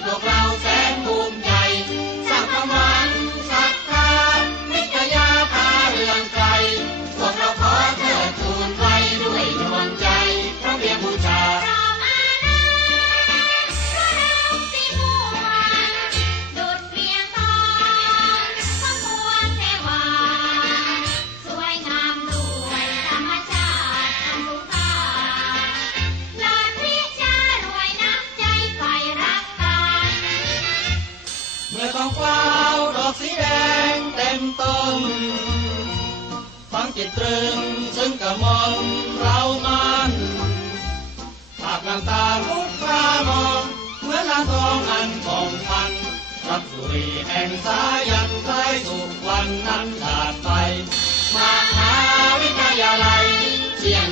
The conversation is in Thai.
Benito เมื่อท้องฟ้าดอกสีแดงเต็มต้น ฟังจิตตรึงซึ่งกระมอนเรามันภาพลางตาลุกคระมองเมื่อนลางทองอันคงพันรับสุรีแห่งสายันไทยสุขวันนั้นขาดไปมาหาวิทยาลัยเชียง